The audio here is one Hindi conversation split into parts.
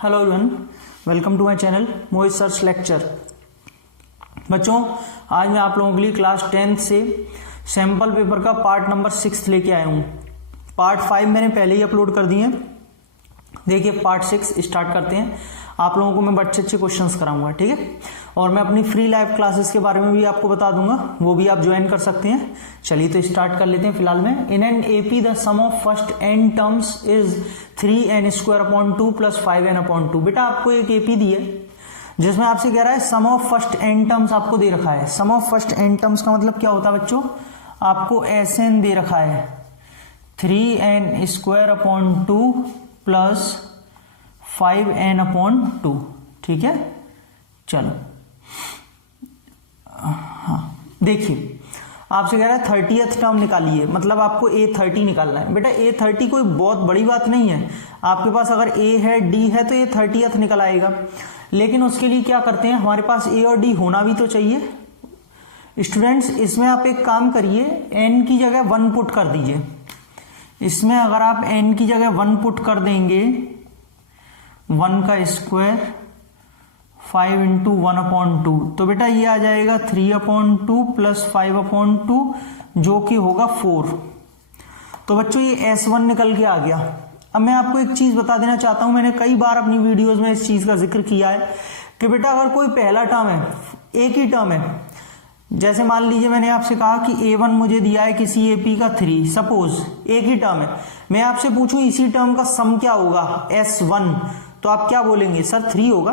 Hello everyone, welcome to my channel Mohit search lecture. बच्चों, आज मैं आप लोगों के लिए क्लास 10th से सैंपल पेपर का पार्ट नंबर 6 लेके आया हूँ। पार्ट 5 मैंने पहले ही अपलोड कर दिए हैं। देखिए, पार्ट 6 स्टार्ट करते हैं। आप लोगों को मैं अच्छे अच्छे क्वेश्चंस कराऊंगा, ठीक है। और मैं अपनी फ्री लाइव क्लासेस के बारे में भी आपको बता दूंगा, वो भी आप ज्वाइन कर सकते हैं। चलिए तो स्टार्ट कर लेते हैं। फिलहाल में in n AP the sum of first n terms is 3n² + 5n/2। बेटा, आपको एक एपी दी है जिसमें आपसे कह रहा है सम ऑफ फर्स्ट एन टर्म्स आपको दे रखा है। सम ऑफ फर्स्ट एन टर्म्स का मतलब क्या होता है बच्चों? आपको Sn दे रखा है 3n² + 5n/2, ठीक है। चलो, हाँ, देखिए आपसे कह रहा है 30th टर्म निकालिए, मतलब आपको A30 निकालना है। बेटा, A30 कोई बहुत बड़ी बात नहीं है। आपके पास अगर A है, D है, तो ये 30th निकल आएगा। लेकिन उसके लिए क्या करते हैं, हमारे पास A और D होना भी तो चाहिए। स्टूडेंट्स, इसमें आप एक काम करिए, n की जगह 1 पुट कर दीजिए। इसमें अगर आप n की जगह 1 पुट कर देंगे, 1 का स्क्वायर 5 × 1/2, तो बेटा ये आ जाएगा 3/2 + 5/2, जो कि होगा 4। तो बच्चों, ये S1 निकल के आ गया। अब मैं आपको एक चीज बता देना चाहता हूं, मैंने कई बार अपनी वीडियोस में इस चीज का जिक्र किया है कि बेटा अगर कोई पहला टर्म है, एक ही टर्म है, जैसे मान लीजिए मैंने आपसे कहा कि A1 मुझे दिया है किसी एपी का 3, सपोज एक ही टर्म है। मैं आपसे पूछूं इसी टर्म का सम क्या होगा, S1, तो आप क्या बोलेंगे? सर 3 होगा।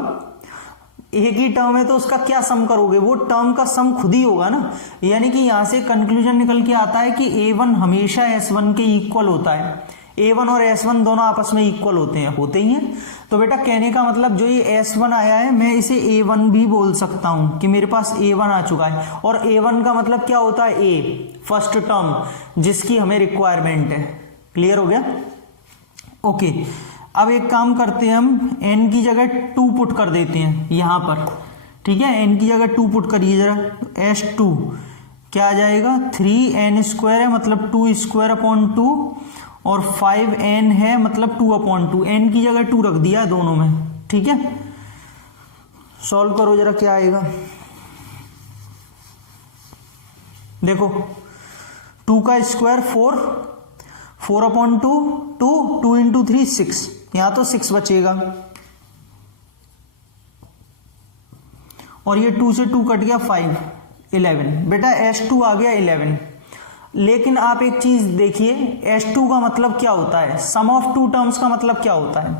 एक ही टर्म है तो उसका क्या सम करोगे? वो टर्म का सम खुद ही होगा ना। यानी कि यहां से कंक्लूजन निकल के आता है कि A1 हमेशा S1 के इक्वल होता है। A1 और S1 दोनों आपस में इक्वल होते ही हैं। तो बेटा, कहने का मतलब जो ये S1 आया है, मैं इसे A1 भी बोल सकता हूं कि मेरे पास A1 आ चुका है। और A1 का मतलब क्या होता है? A, फर्स्ट टर्म जिसकी हमें रिक्वायरमेंट है। क्लियर हो गया? ओके, अब एक काम करते हैं, हम n की जगह 2 पुट कर देते हैं यहां पर, ठीक है। n की जगह 2 पुट करिए जरा। S2 क्या आ जाएगा? 3n² है, मतलब 2²/2, और 5n है, मतलब 2/2। n की जगह 2 रख दिया है दोनों में, ठीक है। सॉल्व करो जरा, क्या आएगा देखो। 2 का स्क्वायर 4, 4/2, 2 × 3 6, यहां तो 6 बचेगा, और ये 2 से 2 कट गया, 5, 11। बेटा, S2 आ गया 11। लेकिन आप एक चीज देखिए, S2 का मतलब क्या होता है? सम ऑफ 2 टर्म्स का मतलब क्या होता है?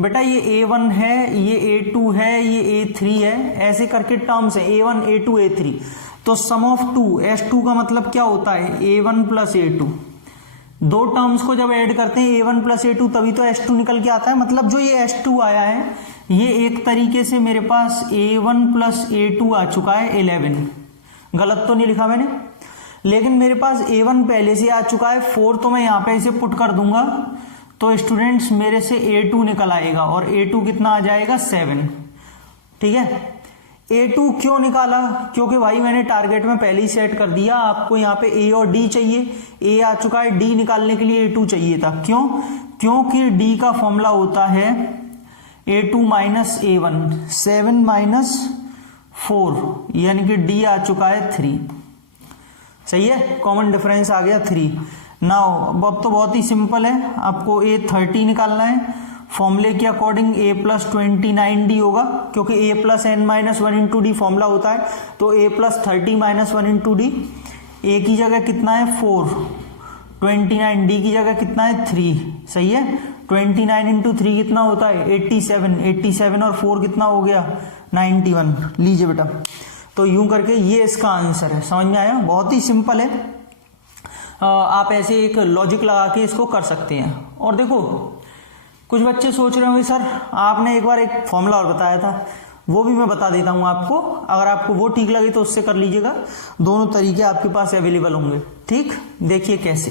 बेटा, ये A1 है, ये A2 है, ये A3 है, ऐसे करके टर्म्स है A1, A2, A3। तो सम ऑफ 2, S2 का मतलब क्या होता है? A1 + A2। दो टर्म्स को जब ऐड करते हैं A1 + A2, तभी तो S2 निकल के आता है। मतलब जो ये S2 आया है, ये एक तरीके से मेरे पास A1 + A2 आ चुका है 11। गलत तो नहीं लिखा मैंने? लेकिन मेरे पास A1 पहले से आ चुका है 4, तो मैं यहां पे इसे पुट कर दूंगा, तो स्टूडेंट्स मेरे से A2 निकल आएगा, और A2 कितना आ जाएगा? 7, ठीक है। A2 क्यों निकाला? क्योंकि भाई मैंने टारगेट में पहले ही सेट कर दिया, आपको यहाँ पे A और D चाहिए। A आ चुका है, D निकालने के लिए A2 चाहिए था। क्यों? क्योंकि D का फॉर्मूला होता है A2 - A1, 7 - 4, यानी कि D आ चुका है 3। सही है, कॉमन डिफरेंस आ गया 3। नाउ अब तो बहुत ही सिंपल है, आपको A30 निकालना है। फॉर्मूले के अकॉर्डिंग A + 29D होगा, क्योंकि A + n - 1 × D फॉर्मूला होता है, तो A + 30 - 1 × D। A की जगह कितना है? 4, 29, D की जगह कितना है? 3। सही है, 29 × 3 कितना होता है? 87, 87 और 4 कितना हो गया? 91। लीजिए बेटा, तो यूं करके ये इसका आंसर है। समझ में आया? बहुत ही सिंपल है। आप ऐसे एक लॉजिक लगा के इसको कर सकते हैं। और देखो, कुछ बच्चे सोच रहे होंगे सर आपने एक बार एक फॉर्मूला और बताया था, वो भी मैं बता देता हूं आपको। अगर आपको वो ठीक लगे तो उससे कर लीजिएगा, दोनों तरीके आपके पास अवेलेबल होंगे, ठीक। देखिए कैसे।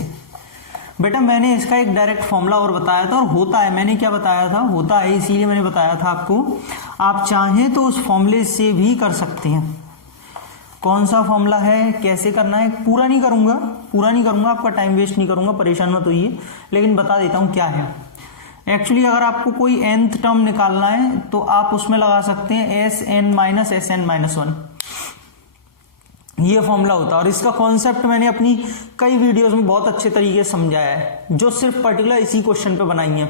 बेटा, मैंने इसका एक डायरेक्ट फॉर्मूला और बताया था, और होता है, मैंने क्या बताया था, होता है, इसीलिए मैंने बताया था आपको। आप चाहें तो उस फॉर्मूले से भी कर सकते हैं। कौन सा फॉर्मूला है, कैसे करना है, पूरा नहीं करूंगा, आपका टाइम वेस्ट नहीं करूंगा, परेशान मत होइए, लेकिन बता देता हूं क्या है। एक्चुअली अगर आपको कोई nth टर्म निकालना है तो आप उसमें लगा सकते हैं Sn माइनस Sn माइनस 1, ये फॉर्मूला होता है। और इसका कॉन्सेप्ट मैंने अपनी कई वीडियोस में बहुत अच्छे तरीके से समझाया है, जो सिर्फ पर्टिकुलर इसी क्वेश्चन पे बनाई है।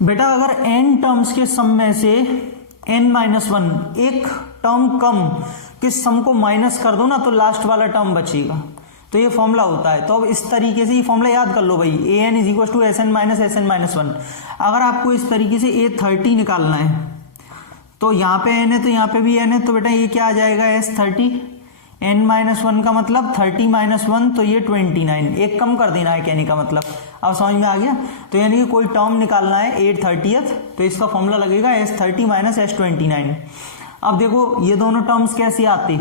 बेटा अगर n टर्म्स के सम में से n माइनस 1 एक टर्म कम के सम को माइनस कर दो ना, तो लास्ट वाला टर्म बचेगा, तो ये फॉर्मूला होता है। तो अब इस तरीके से ये फॉर्मूला याद कर लो भाई, an is equal to Sn minus Sn minus 1। अगर आपको इस तरीके से A30 निकालना है तो यहाँ पे n है तो यहाँ पे भी n है, तो बेटा ये क्या आ जाएगा S30, n माइनस 1 का मतलब 30 माइनस 1, तो ये 29, एक कम कर देना है कहने का मतलब। अब समझ में आ गया? तो यानी कि कोई टर्म निकालना है 8/30, तो इसका फॉर्मूला लगेगा S30 माइनस S29। अब देखो ये दोनों टर्म्स कैसे आते,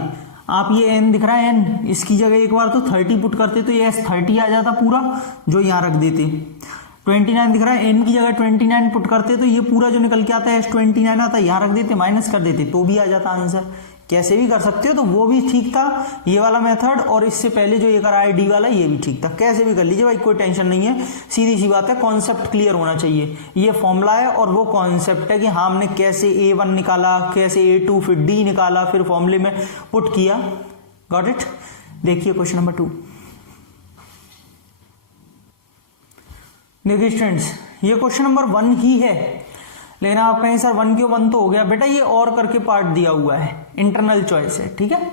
आप ये n दिख रहा है n, इसकी जगह एक बार तो 30 पुट करते तो ये S30 आ जाता पूरा, जो यहाँ रख देते। 29 दिख रहा है, n की जगह 29 पुट करते तो ये पूरा जो निकल के आता है S29 आता, यहाँ रख देते, माइनस कर देते तो भी आ जाता आंसर। कैसे भी कर सकते हो, तो वो भी ठीक था ये वाला मेथड, और इससे पहले जो ये करा है डी वाला ये भी ठीक था। कैसे भी कर लीजिए भाई, कोई टेंशन नहीं है, सीधी सी बात है, कॉन्सेप्ट क्लियर होना चाहिए। ये फॉर्मूला है और वो कॉन्सेप्ट है कि हाँ हमने कैसे A1 निकाला, कैसे A2, फिर D निकाला, फिर फॉर्मूले में पुट किया। Got it? देखिए क्वेश्चन नंबर 2। देखिए स्टूडेंट्स, ये क्वेश्चन नंबर 1 ही है, लेकिन आप कहें सर 1 क्यों 1 तो हो गया, बेटा ये और करके पार्ट दिया हुआ है, इंटरनल चॉइस है, ठीक है।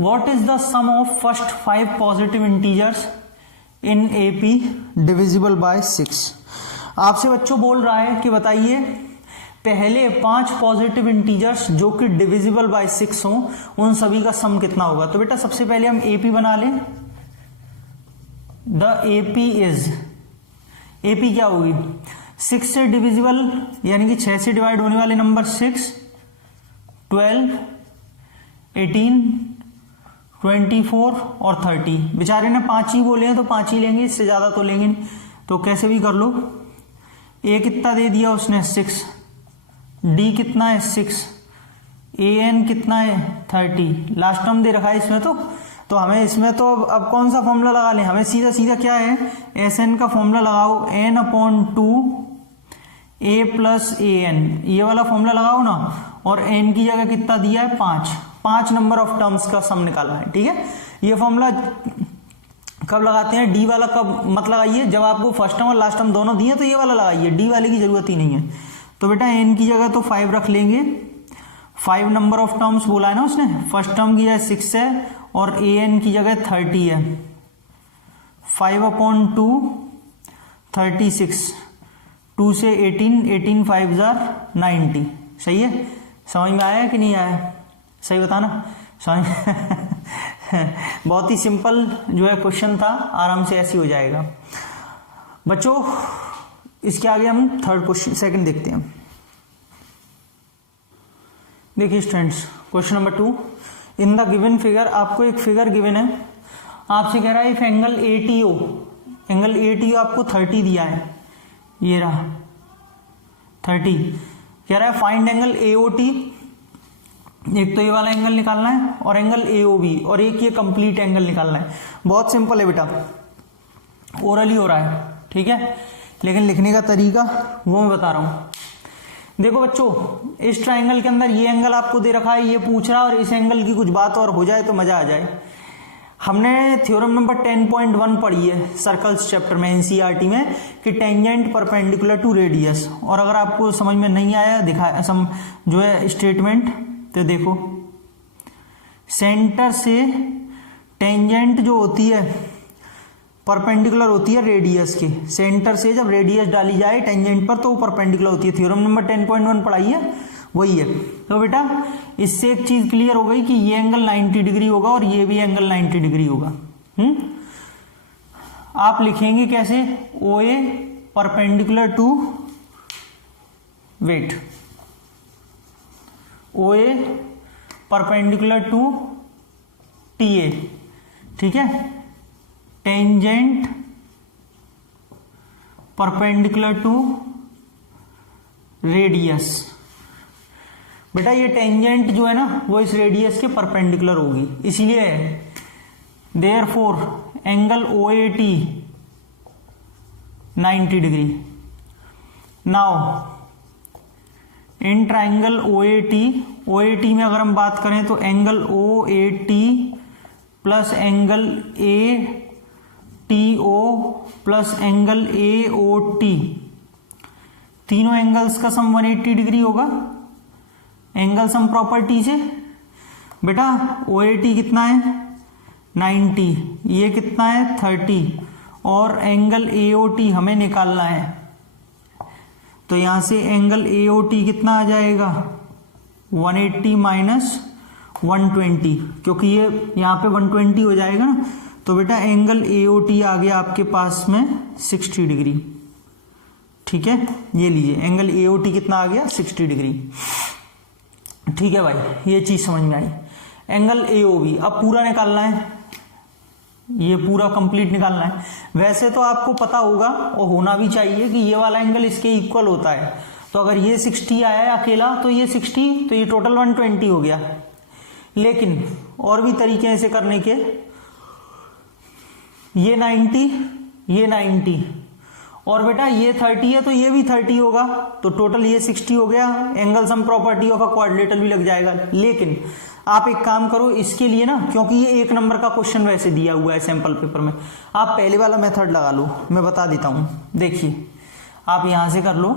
What is the sum of first 5 positive integers in AP divisible by 6। आपसे बच्चों बोल रहा है कि बताइए पहले 5 पॉजिटिव इंटीजर्स जो कि डिविजिबल बाय 6 हो, उन सभी का सम कितना होगा। तो बेटा सबसे पहले हम AP बना लें। द AP क्या होगी, 6 से डिविजिबल यानी कि 6 से डिवाइड होने वाले नंबर 6, 12, 18, 24 और 30। बेचारे ने 5 ही बोले हैं तो 5 ही लेंगे, इससे ज्यादा तो लेंगे नहीं, तो कैसे भी कर लो। A कितना दे दिया उसने 6, D कितना है 6, AN कितना है 30, लास्ट टर्म दे रखा है इसमें। तो हमें इसमें तो अब कौन सा फॉर्मूला लगा लें, हमें सीधा सीधा क्या है, SN का फॉर्मूला लगाओ, n/2 A प्लस AN, ये वाला फॉर्मूला लगाओ ना, और n की जगह कितना दिया है 5 नंबर ऑफ टर्म्स का सम निकालना है, ठीक है। ये फॉर्मूला कब लगाते हैं, डी वाला कब मत लगाइए, जब आपको फर्स्ट टर्म और लास्ट टर्म दोनों दिए तो ये वाला लगाइए, डी वाले की जरूरत ही नहीं है। तो बेटा n की जगह तो 5 रख लेंगे, 5 नंबर ऑफ टर्म्स बोला है ना उसने, फर्स्ट टर्म की जगह 6 है और AN की जगह 30 है, 5/2 36, 2 से 18 5 90। सही है, समझ में आया कि नहीं आया, सही बताना। समझ बहुत ही सिंपल जो है क्वेश्चन था, आराम से ऐसे हो जाएगा बच्चों। इसके आगे हम थर्ड क्वेश्चन सेकंड देखते हैं। देखिए students, question number 2, in the given figure, आपको एक फिगर गिवन है, आपसे कह रहा है इफ एंगल ATO आपको 30 दिया है, ये रहा 30, कह रहा है फाइंड एंगल AOT, एक तो ये वाला एंगल निकालना है और एंगल AOB, और एक ये कंप्लीट एंगल निकालना है। बहुत सिंपल है बेटा, ओरली हो रहा है, ठीक है, लेकिन लिखने का तरीका वो मैं बता रहा हूं। देखो बच्चों, इस ट्राइंगल के अंदर ये एंगल आपको दे रखा है, ये पूछ रहा है, और इस एंगल की कुछ बात और हो जाए तो मजा आ जाए। हमने थ्योरम नंबर 10.1 पढ़ी है सर्कल्स चैप्टर में, एनसीईआरटी में, कि टेंजेंट परपेंडिकुलर टू रेडियस। और अगर आपको समझ में नहीं आया दिखा जो है स्टेटमेंट, तो देखो सेंटर से टेंजेंट जो होती है परपेंडिकुलर होती है रेडियस के, सेंटर से जब रेडियस डाली जाए टेंजेंट पर तो वो परपेंडिकुलर होती है। थ्योरम नंबर 10.1 पढ़ाई है, वही है। तो बेटा इससे एक चीज क्लियर हो गई कि ये एंगल 90 डिग्री होगा और ये भी एंगल 90 डिग्री होगा। आप लिखेंगे कैसे, OA perpendicular to wait, OA perpendicular to TA, ठीक है, टेंजेंट परपेंडिकुलर टू रेडियस। बेटा ये टेंजेंट जो है ना वो इस रेडियस के परपेंडिकुलर होगी, इसीलिए therefore angle OAT 90 degree. Now in triangle OAT में अगर हम बात करें तो angle OAT plus angle ATO plus angle AOT, तीनों एंगल्स का सम 180 डिग्री होगा एंगल सम प्रॉपर्टी से। बेटा OAT कितना है 90, ये कितना है 30, और एंगल AOT हमें निकालना है, तो यहां से एंगल AOT कितना आ जाएगा 180 माइनस 120, क्योंकि ये यहां पे 120 हो जाएगा ना, तो बेटा एंगल AOT आ गया आपके पास में 60 डिग्री। ठीक है, ये लीजिए एंगल AOT कितना आ गया 60 डिग्री। ठीक है भाई, ये चीज समझ में आई। एंगल AOB अब पूरा निकालना है, ये पूरा कंप्लीट निकालना है। वैसे तो आपको पता होगा और होना भी चाहिए कि ये वाला एंगल इसके इक्वल होता है, तो अगर ये 60 आया है अकेला तो ये 60, तो ये टोटल 120 हो गया। लेकिन और भी तरीके हैं इसे करने के, ये 90 और बेटा ये 30 है तो ये भी 30 होगा, तो टोटल ये 60 हो गया। Angle sum property of a quadrilateral भी लग जाएगा। लेकिन आप एक काम करो इसके लिए ना, क्योंकि ये 1 नंबर का क्वेश्चन वैसे दिया हुआ है सैंपल पेपर में, आप पहले वाला मेथड लगा लो, मैं बता देता हूं। देखिए आप यहां से कर लो,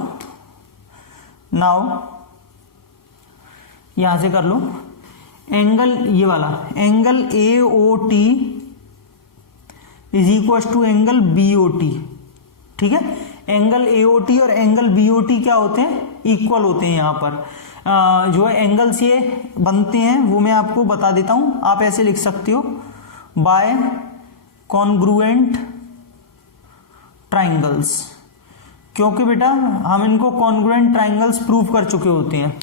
नाउ यहां से कर लो एंगल, ये वाला angle AOT is equal to angle BOT। ठीक है, एंगल AOT और एंगल BOT क्या होते हैं, इक्वल होते हैं। यहां पर जो एंगल्स ये बनते हैं वो मैं आपको बता देता हूं। आप ऐसे लिख सकते हो बाय कॉन्ग्रुएंट ट्राइंगल्स, क्योंकि बेटा हम इनको कॉन्ग्रुएंट ट्राइंगल्स प्रूव कर चुके होते हैं।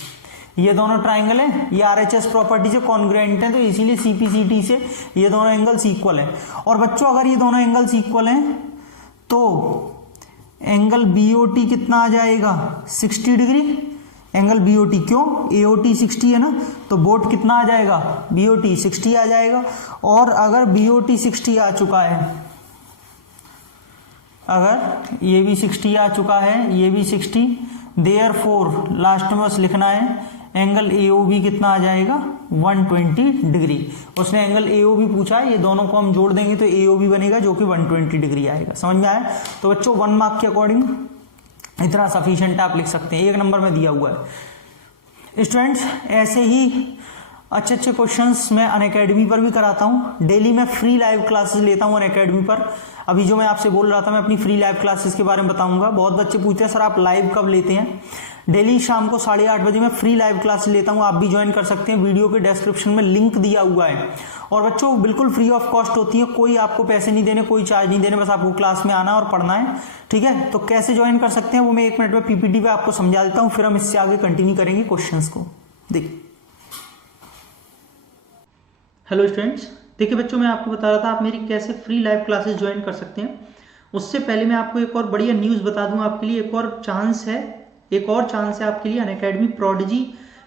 ये दोनों ट्राइंगल है, ये RHS प्रॉपर्टी से कॉन्ग्रुएंट है, तो इसीलिए CPCT से ये दोनों एंगल्स इक्वल है। और बच्चों अगर ये दोनों एंगल्स इक्वल हैं तो एंगल BOT कितना आ जाएगा 60 डिग्री। एंगल BOT क्यों, AOT 60 है ना, तो बोट कितना आ जाएगा BOT 60 आ जाएगा। और अगर BOT 60 आ चुका है, अगर ये भी 60 आ चुका है, ये भी 60, देयरफॉर लास्ट में बस लिखना है एंगल AOB कितना आ जाएगा 120 डिग्री। उसने एंगल AOB पूछा है, ये दोनों को हम जोड़ देंगे तो AOB बनेगा जो कि 120 डिग्री आएगा। समझ में आया? तो बच्चों 1 मार्क के अकॉर्डिंग इतना सफिशिएंट आप लिख सकते हैं, 1 नंबर में दिया हुआ है। स्टूडेंट्स ऐसे ही अच्छे अच्छे क्वेश्चंस मैं अनअकैडमी पर भी कराता हूं। डेली मैं फ्री लाइव क्लासेस लेता हूं अनअकैडमी पर। अभी जो मैं आपसे बोल रहा था, मैं अपनी फ्री लाइव क्लासेस के बारे में बताऊंगा। बहुत बच्चे पूछते हैं सर आप लाइव कब लेते हैं। डेली शाम को 8:30 बजे मैं फ्री लाइव क्लास लेता हूं, आप भी ज्वाइन कर सकते हैं। वीडियो के डिस्क्रिप्शन में लिंक दिया हुआ है। और बच्चों बिल्कुल फ्री ऑफ कॉस्ट होती है, कोई आपको पैसे नहीं देने, कोई चार्ज नहीं देने, बस आपको क्लास में आना और पढ़ना है। ठीक है, तो कैसे ज्वाइन कर सकते हैं वो मैं 1 मिनट में PPT पे आपको समझा देता हूं, फिर हम इससे आगे कंटिन्यू करेंगे क्वेश्चंस को। देखिए हेलो स्टूडेंट्स, देखिए बच्चों मैं आपको बता रहा था आप मेरी कैसे फ्री लाइव क्लासेस ज्वाइन कर सकते हैं। उससे पहले मैं आपको एक और बढ़िया न्यूज़ बता दूं आपके लिए। एक और चांस है आपके लिए अनअकैडमी प्रोडिजी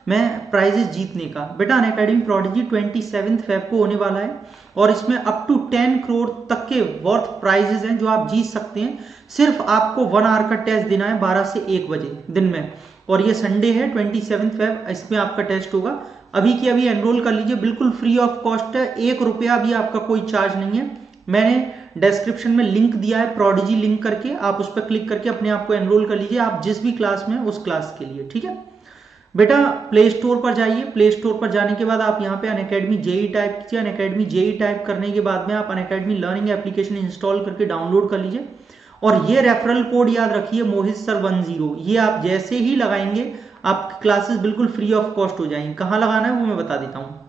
में प्राइजेस जीतने का। बेटा अनअकैडमी प्रोडिजी 27 फेब को होने वाला है और इसमें अप टू 10 करोड़ तक के वर्थ प्राइजेस हैं जो आप जीत सकते हैं। सिर्फ आपको 1 आवर का टेस्ट देना है 12 से 1 बजे दिन में, और ये संडे है 27 फेब, इसमें आपका टेस्ट होगा। अभी की अभी एनरोल कर लीजिए, बिल्कुल फ्री ऑफ कॉस्ट है, 1 रुपया भी आपका कोई चार्ज नहीं है। मैंने डिस्क्रिप्शन में लिंक दिया है प्रोडिजी लिंक करके, आप उस पर क्लिक करके अपने आप को एनरोल कर लीजिए, आप जिस भी क्लास में उस क्लास के लिए। ठीक है बेटा, प्ले स्टोर पर जाइए। प्ले स्टोर पर जाने के बाद आप यहाँ पे अनअकैडमी जेई टाइप कीजिए। अनअकैडमी जेई टाइप करने के बाद में आप अनअकैडमी लर्निंग एप्लीकेशन इंस्टॉल करके डाउनलोड कर लीजिए। और ये रेफरल कोड याद रखिए मोहित सर 10, ये आप जैसे ही लगाएंगे आपकी क्लासेस बिल्कुल फ्री ऑफ कॉस्ट हो जाएंगी। कहाँ लगाना है वो मैं बता देता हूँ।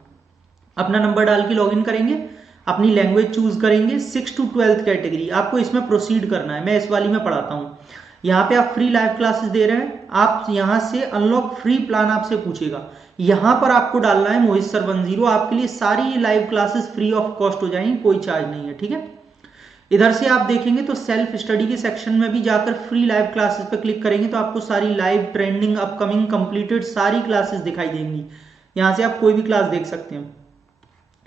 अपना नंबर डाल के लॉगिन करेंगे, अपनी लैंग्वेज चूज करेंगे, 6 to 12th कैटेगरी आपको इसमें प्रोसीड करना है। मैं इस वाली में पढ़ाता हूँ। यहाँ पे आप फ्री लाइव क्लासेस दे रहे हैं, आप यहाँ से अनलॉक फ्री प्लान आपसे पूछेगा, यहाँ पर आपको डालना है मोहित सर 10। आपके लिए सारी live classes free of cost हो जाएंगी, कोई चार्ज नहीं है। ठीक है, इधर से आप देखेंगे तो सेल्फ स्टडी के सेक्शन में भी जाकर फ्री लाइव क्लासेस पे क्लिक करेंगे तो आपको सारी लाइव ट्रेंडिंग अपकमिंग कंप्लीटेड सारी क्लासेस दिखाई देंगी। यहाँ से आप कोई भी क्लास देख सकते हैं।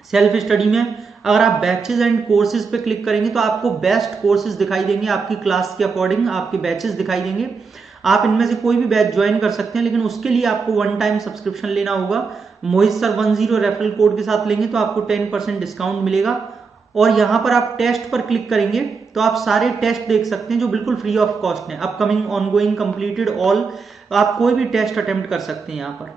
सेल्फ स्टडी में अगर आप बैचेस एंड कोर्सेज पे क्लिक करेंगे तो आपको बेस्ट कोर्सेज दिखाई देंगे, आपकी क्लास के अकॉर्डिंग आपके बैचेस दिखाई देंगे। आप इनमें से कोई भी बैच ज्वाइन कर सकते हैं, लेकिन उसके लिए आपको वन टाइम सब्सक्रिप्शन लेना होगा। मोहित सर 10 रेफरल कोड के साथ लेंगे तो आपको 10% डिस्काउंट मिलेगा। और यहाँ पर आप टेस्ट पर क्लिक करेंगे तो आप सारे टेस्ट देख सकते हैं जो बिल्कुल फ्री ऑफ कॉस्ट हैं। अपकमिंग, ऑनगोइंग, कंप्लीटेड, ऑल, आप कोई भी टेस्ट अटेम्प्ट कर सकते हैं यहाँ पर।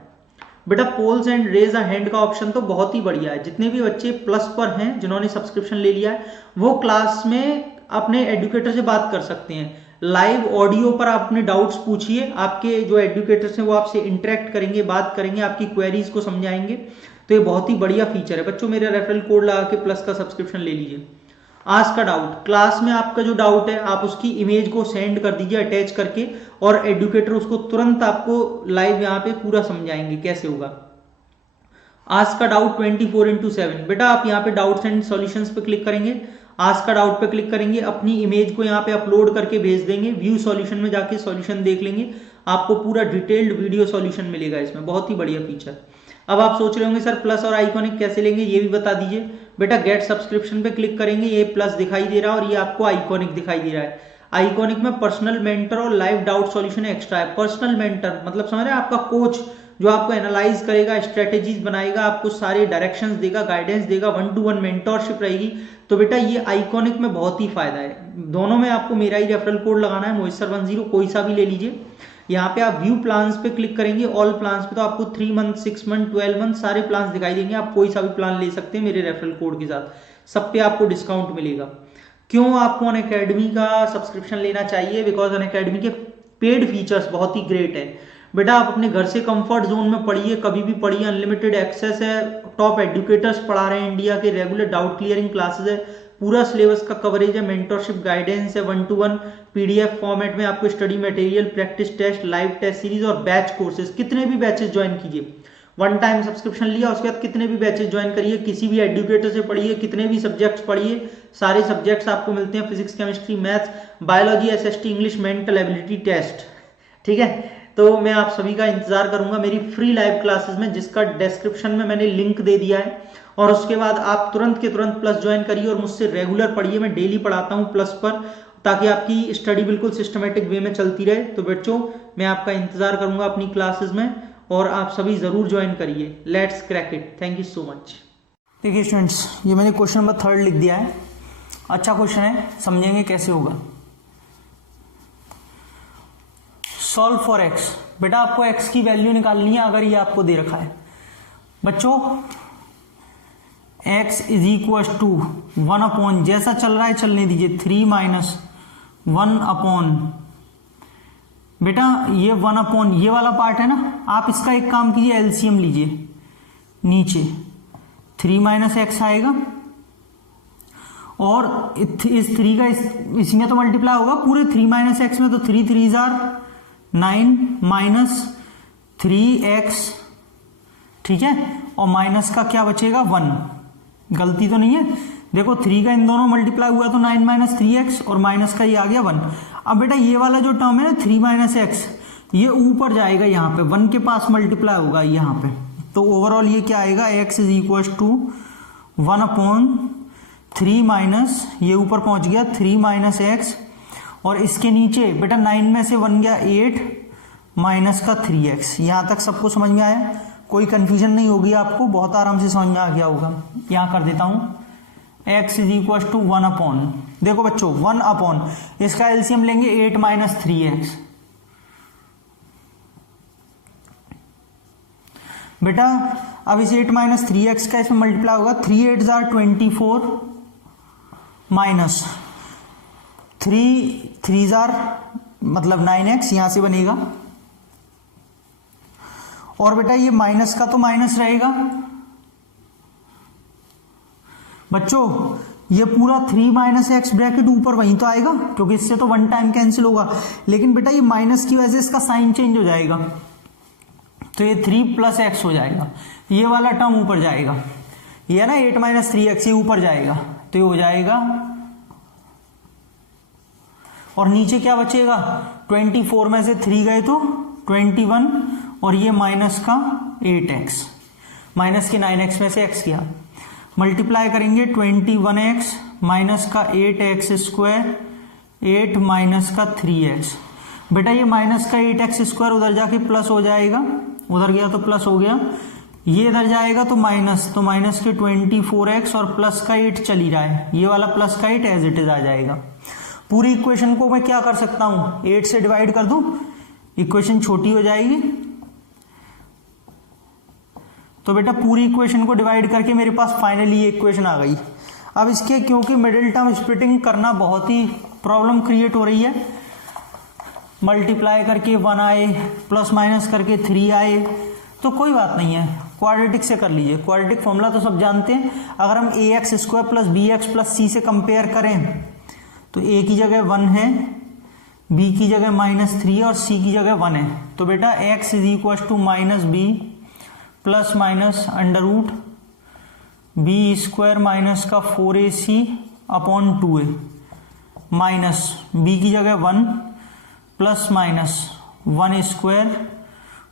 बेटा polls and raise a hand का ऑप्शन तो बहुत ही बढ़िया है। जितने भी बच्चे प्लस पर हैं जिन्होंने सब्सक्रिप्शन ले लिया है वो क्लास में अपने एडुकेटर से बात कर सकते हैं। लाइव ऑडियो पर आप अपने डाउट्स पूछिए, आपके जो एडुकेटर्स हैं वो आपसे इंटरेक्ट करेंगे, बात करेंगे, आपकी क्वेरीज को समझाएंगे। तो ये बहुत ही बढ़िया फीचर है बच्चों। मेरा रेफरल कोड लगा के प्लस का सब्सक्रिप्शन ले लीजिए। आज का डाउट, क्लास में आपका जो डाउट है आप उसकी इमेज को सेंड कर दीजिए अटैच करके, और एडुकेटर उसको तुरंत आपको लाइव यहाँ पे पूरा समझाएंगे कैसे होगा। आज का डाउट 24/7। बेटा आप यहाँ पे डाउट्स एंड सॉल्यूशंस पे क्लिक करेंगे, आज का डाउट पे क्लिक करेंगे, अपनी इमेज को यहाँ पे अपलोड करके भेज देंगे, व्यू सॉल्यूशन में जाके सॉल्यूशन देख लेंगे, आपको पूरा डिटेल्ड वीडियो सॉल्यूशन मिलेगा इसमें। बहुत ही बढ़िया फीचर। अब आप सोच रहे होंगे सर प्लस और आइकॉनिक कैसे लेंगे, ये भी बता दीजिए। बेटा गेट सब्सक्रिप्शन पे क्लिक करेंगे, ये प्लस दिखाई दे रहा है और ये आपको आइकॉनिक दिखाई दे रहा है। आइकॉनिक में पर्सनल मेंटर और लाइव डाउट सॉल्यूशन एक्स्ट्रा है। पर्सनल मेंटर मतलब समझ रहे हैं, आपका कोच जो आपको एनालाइज करेगा, स्ट्रेटेजीज बनाएगा, आपको सारे डायरेक्शंस देगा, गाइडेंस देगा, 1-to-1 मेंटरशिप रहेगी। तो बेटा ये आइकॉनिक में बहुत ही फायदा है। दोनों में आपको मेरा ही रेफरल कोड लगाना है, मोहित सर 10, कोई सा भी ले लीजिए। यहाँ पे आप व्यू प्लान्स पे क्लिक करेंगे, ऑल प्लान्स पे तो आपको 3 मंथ, 6 मंथ, 12 मंथ सारे प्लान्स दिखाई देंगे। आप कोई सा भी प्लान ले सकते हैं मेरे रेफरल कोड के साथ, सब पे आपको डिस्काउंट मिलेगा। क्यों आपको अनअकैडमी का सब्सक्रिप्शन लेना चाहिए? बिकॉज अनअकैडमी के पेड फीचर्स बहुत ही ग्रेट है। बेटा आप अपने घर से कंफर्ट जोन में पढ़िए, कभी भी पढ़िए, अनलिमिटेड एक्सेस है, टॉप एडुकेटर्स पढ़ा रहे हैं इंडिया के, रेगुलर डाउट क्लियरिंग क्लासेस है, पूरा सिलेबस का कवरेज है, मेंटरशिप गाइडेंस है, 1-to-1 पीडीएफ फॉर्मेट में आपको study material, practice test, live test series और बैच कोर्सेज। कितने भी बैचेस ज्वाइन कीजिए, वन टाइम सब्सक्रिप्शन लिया उसके बाद कितने भी बैचेस ज्वाइन करिए, किसी भी एडुकेटर से पढ़िए, कितने भी सब्जेक्ट्स पढ़िए, सारे सब्जेक्ट्स आपको मिलते हैं, physics, chemistry, maths, biology, SST, English, mental ability test. ठीक है, तो मैं आप सभी का इंतजार करूंगा मेरी फ्री लाइव क्लासेस में, जिसका डिस्क्रिप्शन में मैंने लिंक दे दिया है। और उसके बाद आप तुरंत के तुरंत प्लस ज्वाइन करिए और मुझसे रेगुलर पढ़िए। मैं डेली पढ़ाता हूं प्लस पर, ताकि आपकी स्टडी बिल्कुल सिस्टमेटिक वे में चलती रहे। तो बच्चों मैं आपका इंतजार करूंगा अपनी क्लासेस में, और आप सभी जरूर ज्वाइन करिए। Let's crack it. Thank you so much. देखिए स्टूडेंट्स, ये मैंने क्वेश्चन नंबर 3 लिख दिया है। अच्छा क्वेश्चन है, समझेंगे कैसे होगा। Solve for x. बेटा आपको एक्स की वैल्यू निकालनी है अगर ये आपको दे रखा है। बच्चों x is equal to 1 upon, जैसा चल रहा है चलने दीजिए, 3 - 1 अपॉन, बेटा ये 1 अपॉन ये वाला पार्ट है ना, आप इसका एक काम कीजिए, एलसीएम लीजिए, नीचे 3 - x आएगा और इस 3 का इसी में तो मल्टीप्लाई होगा पूरे 3 - x में, तो 3 3 = 9 - 3x, ठीक है, और माइनस का क्या बचेगा 1। गलती तो नहीं है, देखो 3 का इन दोनों मल्टीप्लाई हुआ तो 9 - 3x और माइनस का ये आ गया 1। अब बेटा ये वाला जो टर्म है ना 3 - x, ये ऊपर जाएगा, यहाँ पे 1 के पास मल्टीप्लाई होगा यहाँ पे, तो ओवरऑल ये क्या आएगा, x is equal to 1 upon 3 - ये ऊपर पहुंच गया 3 - x, और इसके नीचे बेटा 9 में से 1 गया 8 माइनस का 3x। यहां तक सबको समझ में आया? कोई कंफ्यूजन नहीं होगी आपको, बहुत आराम से समझ में आ गया होगा। यहां कर देता हूं x is equal to 1 upon, देखो बच्चों 1 अपॉन, इसका एलसीएम लेंगे 8 - 3x। बेटा अब इस 8 - 3x का इसमें मल्टीप्लाई होगा, 3 8 = 24 माइनस 3 3 = मतलब 9x, यहां से बनेगा। और बेटा ये माइनस का तो माइनस रहेगा बच्चों, ये पूरा 3 - x ब्रैकेट ऊपर वहीं तो आएगा, क्योंकि इससे तो 1 टाइम कैंसिल होगा। लेकिन बेटा ये माइनस की वजह से इसका साइन चेंज हो जाएगा, तो ये 3 + x हो जाएगा, ये वाला टर्म ऊपर जाएगा, ये है ना 8 - 3x, ये ऊपर जाएगा, तो ये हो जाएगा। और नीचे क्या बचेगा, 24 में से 3 गए तो 21, और ये माइनस का 8x, माइनस के 9x में से x किया, मल्टीप्लाई करेंगे 21x माइनस का 8x² 8 माइनस का 3x, बेटा ये माइनस का 8x² उधर जाके प्लस हो जाएगा, उधर गया तो प्लस हो गया, ये इधर जाएगा तो माइनस के 24x और प्लस का 8 चल ही रहा है, ये वाला प्लस का 8 एज इट इज आ जाएगा। पूरी इक्वेशन को मैं क्या कर सकता हूं, 8 से डिवाइड कर दूं, इक्वेशन छोटी हो जाएगी। तो बेटा पूरी इक्वेशन को डिवाइड करके मेरे पास फाइनली ये इक्वेशन आ गई। अब इसके क्योंकि मिडिल टर्म स्प्लिटिंग करना बहुत ही प्रॉब्लम क्रिएट हो रही है, मल्टीप्लाई करके 1 आए, प्लस माइनस करके 3 आए, तो कोई बात नहीं है, क्वाड्रेटिक से कर लीजिए। क्वाड्रेटिक फॉर्मूला तो सब जानते हैं। अगर हम ax² plus bx plus c से कंपेयर करें तो a की जगह 1 है, b की जगह -3 और c की जगह 1 है। तो बेटा x is equal to -b plus minus under root b² minus का 4ac upon 2a minus b की जगह 1 प्लस माइनस 1²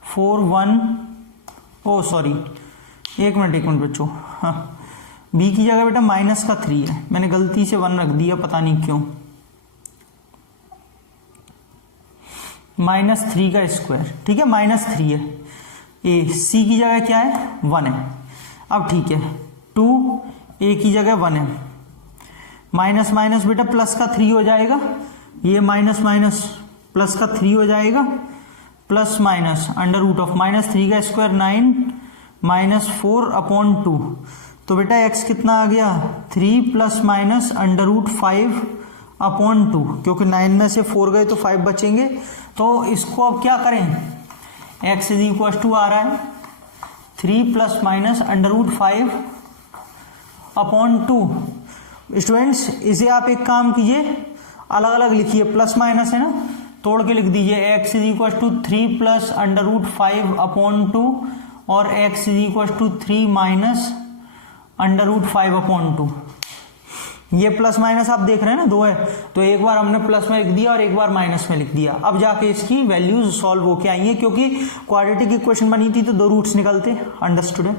4 1 ओ सॉरी एक मिनट बच्चों, हाँ b की जगह बेटा माइनस का 3 है, मैंने गलती से 1 रख दिया, पता नहीं क्यों, -3 का स्क्वायर, ठीक है, -3 है। c की जगह क्या है 1 है। अब ठीक है, 2 a की जगह 1 है, माइनस माइनस बेटा प्लस का 3 हो जाएगा, ये माइनस माइनस प्लस का 3 हो जाएगा, plus minus under root of -3 का स्क्वायर 9 -4 अपॉन 2। तो बेटा x कितना आ गया 3 plus minus under root 5 upon 2, क्योंकि 9 में से 4 गए तो 5 बचेंगे। तो इसको अब क्या करें, x इज इक्वल टू आ रहा है 3 plus minus under root 5 upon 2। Students इसे आप एक काम कीजिए, अलग अलग लिखिए, प्लस माइनस है ना, तोड़ के लिख दीजिए, x is equal to 3 plus under root 5 upon 2 और x is equal to 3 minus under root 5 upon 2। ये प्लस माइनस आप देख रहे हैं ना, 2 है, तो एक बार हमने प्लस में लिख दिया और एक बार माइनस में लिख दिया। अब जाके इसकी वैल्यूज सॉल्व होके आई है, क्योंकि क्वाड्रेटिक इक्वेशन बनी थी तो 2 रूट्स निकलते। अंडरस्टूड है,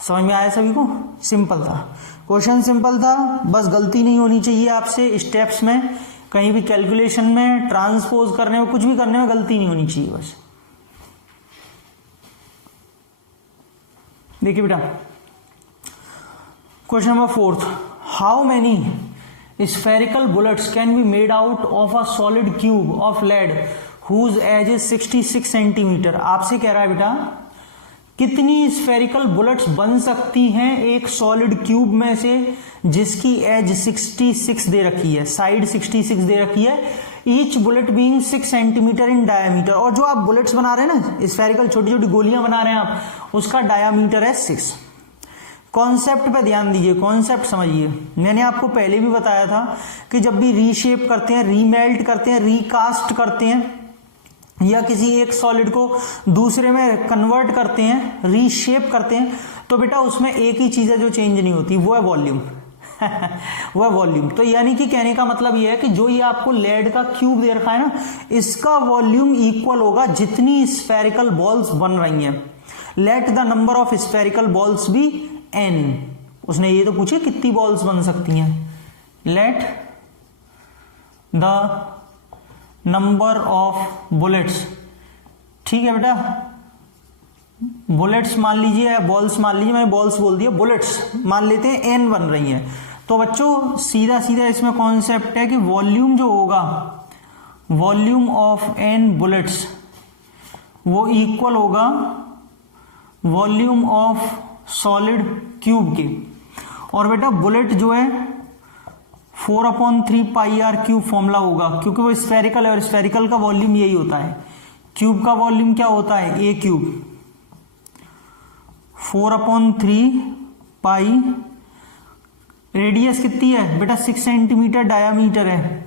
समझ में आया सभी को? सिंपल था क्वेश्चन, सिंपल था, बस गलती नहीं होनी चाहिए आपसे स्टेप्स में, कहीं भी कैलकुलेशन में, ट्रांसपोज करने में, कुछ भी करने में गलती नहीं होनी चाहिए बस। देखिए बेटा question number 4, how many spherical bullets can be made out of a solid cube of lead whose edge is 66 centimetre. आपसे कह रहा है बेटा कितनी स्फेरिकल बुलेट्स बन सकती हैं एक सॉलिड क्यूब में से जिसकी एज 66 दे रखी है, साइड 66 दे रखी है, ईच बुलेट बीइंग 6 सेंटीमीटर इन डायामीटर। और जो आप बुलेट्स बना रहे हैं ना, स्फेरिकल छोटी छोटी गोलियां बना रहे हैं आप, उसका डायामीटर है 6। कॉन्सेप्ट पे ध्यान दीजिए, कॉन्सेप्ट समझिए। मैंने आपको पहले भी बताया था कि जब भी रीशेप करते हैं, रीमेल्ट करते हैं, रिकास्ट करते हैं, या किसी एक सॉलिड को दूसरे में कन्वर्ट करते हैं, रीशेप करते हैं, तो बेटा उसमें एक ही चीज है जो चेंज नहीं होती, वो है वॉल्यूम। वो है वॉल्यूम। तो यानी कि कहने का मतलब ये है कि जो ये आपको लेड का क्यूब दे रखा है ना, इसका वॉल्यूम इक्वल होगा जितनी स्फेरिकल बॉल्स बन रही हैं। Let the number of spherical balls be n। उसने ये तो पूछे कितनी बॉल्स बन सकती हैं, let the number of bullets. ठीक है बेटा, बुलेट्स मान लीजिए, बॉल्स मान लीजिए, मैंने बॉल्स बोल दिया, बुलेट्स मान लेते हैं n बन रही हैं। तो बच्चों सीधा सीधा इसमें कॉन्सेप्ट है कि वॉल्यूम जो होगा, वॉल्यूम ऑफ n बुलेट्स, वो इक्वल होगा वॉल्यूम ऑफ सॉलिड क्यूब के। और बेटा बुलेट जो है 4/3 पाई आर क्यूब फॉर्मूला होगा, क्योंकि वो स्फेरिकल है और स्फेरिकल का वॉल्यूम यही होता है। क्यूब का वॉल्यूम क्या होता है, ए क्यूब, 4/3 पाई, रेडियस कितनी है बेटा 6 सेंटीमीटर डायामीटर है,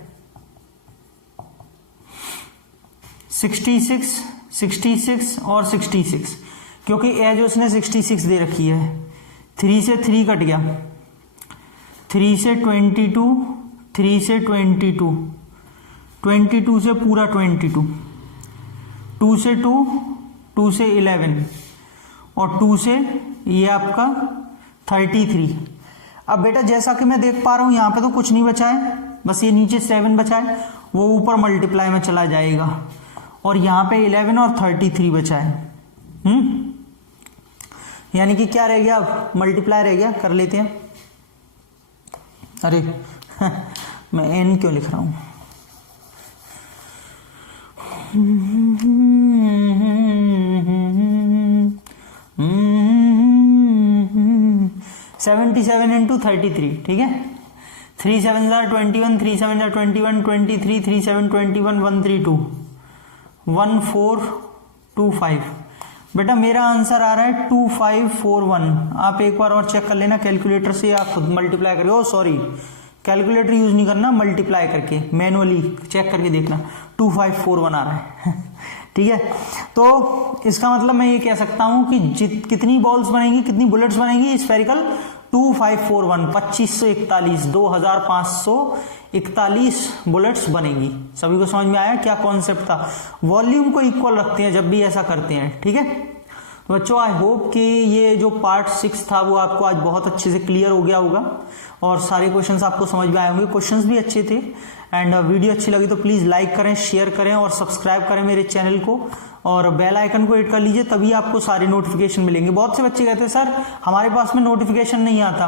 66 और 66, क्योंकि एज उसने 66 दे रखी है। 3 से 3 कट गया, 3 से 22, 3 से 22, 22 से पूरा 22, 2 से 2, 2 से 11 और 2 से ये आपका 33। अब बेटा जैसा कि मैं देख पा रहा हूं यहां पे तो कुछ नहीं बचा है, बस ये नीचे 7 बचा है, वो ऊपर मल्टीप्लाई में चला जाएगा, और यहाँ पे 11 और 33 बचा है। यानी कि क्या रह गया, अब मल्टीप्लाई रह गया, कर लेते हैं। अरे मैं n क्यों लिख रहा हूं, 77 इंटू 33, ठीक है। 3 7 21, 3 7 21, 23, 3 7 21, 132, 1425। बेटा मेरा आंसर आ रहा है 2541। आप एक बार और चेक कर लेना कैलकुलेटर से, या खुद मल्टीप्लाई करके, ओ सॉरी कैलकुलेटर यूज नहीं करना, मल्टीप्लाई करके मैनुअली चेक करके देखना, 2541 आ रहा है। ठीक है, तो इसका मतलब मैं ये कह सकता हूं कि कितनी बॉल्स बनेंगी, कितनी बुलेट्स बनेंगी स्फेरिकल, 2541, 2541, 2541 बुलेट्स बनेंगी। सभी को समझ में आया क्या कॉन्सेप्ट था? वॉल्यूम को इक्वल रखते हैं जब भी ऐसा करते हैं, ठीक है। तो बच्चों आई होप कि ये जो पार्ट 6 था वो आपको आज बहुत अच्छे से क्लियर हो गया होगा, और सारे क्वेश्चंस आपको समझ में आए होंगे। क्वेश्चंस भी अच्छे थे, एंड वीडियो अच्छी लगी तो प्लीज लाइक करें, शेयर करें और सब्सक्राइब करें मेरे चैनल को, और बेल आइकन को हिट कर लीजिए, तभी आपको सारे नोटिफिकेशन मिलेंगे। बहुत से बच्चे कहते हैं सर हमारे पास में नोटिफिकेशन नहीं आता।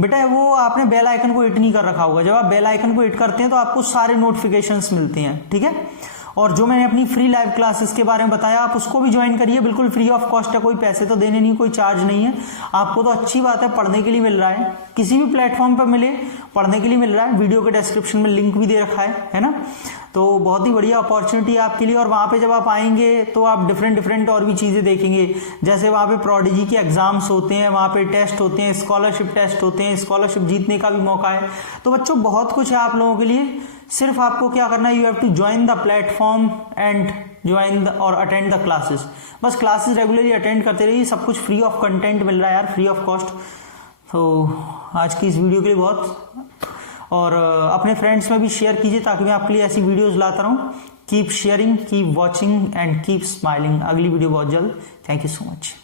बेटा वो आपने बेल आइकन को हिट नहीं कर रखा होगा। जब आप बेल आइकन को हिट करते हैं तो आपको सारे नोटिफिकेशंस मिलते हैं, ठीक है। और जो मैंने अपनी फ्री लाइव क्लासेस के बारे में बताया, आप उसको भी ज्वाइन करिए, बिल्कुल फ्री ऑफ कॉस्ट है, कोई पैसे तो देने नहीं, कोई चार्ज नहीं है आपको। तो अच्छी बात है, पढ़ने के लिए मिल रहा है, किसी भी प्लेटफॉर्म पर मिले पढ़ने के लिए मिल रहा है। वीडियो के डिस्क्रिप्शन में लिंक भी दे रखा है ना। तो बहुत ही बढ़िया अपॉर्चुनिटी है आपके लिए। और वहां पे जब आप आएंगे तो आप डिफरेंट और भी चीजें देखेंगे, जैसे वहां पे प्रोडिजी के एग्जाम्स होते हैं, वहां पे टेस्ट होते हैं, स्कॉलरशिप टेस्ट होते हैं, स्कॉलरशिप जीतने का भी मौका है। तो बच्चों बहुत कुछ है आप लोगों के लिए, सिर्फ आपको क्या करना है, you have to join the platform and join और अटेंड द क्लासेस। बस क्लासेस रेगुलरली अटेंड करते रहिए, सब कुछ फ्री ऑफ कंटेंट मिल रहा है यार, फ्री ऑफ कॉस्ट। तो आज की इस वीडियो के लिए बहुत, और अपने फ्रेंड्स में भी शेयर कीजिए ताकि मैं आपके लिए ऐसी वीडियोस लाता रहूं। Keep sharing, keep watching and keep smiling. अगली वीडियो बहुत जल्द। Thank you so much.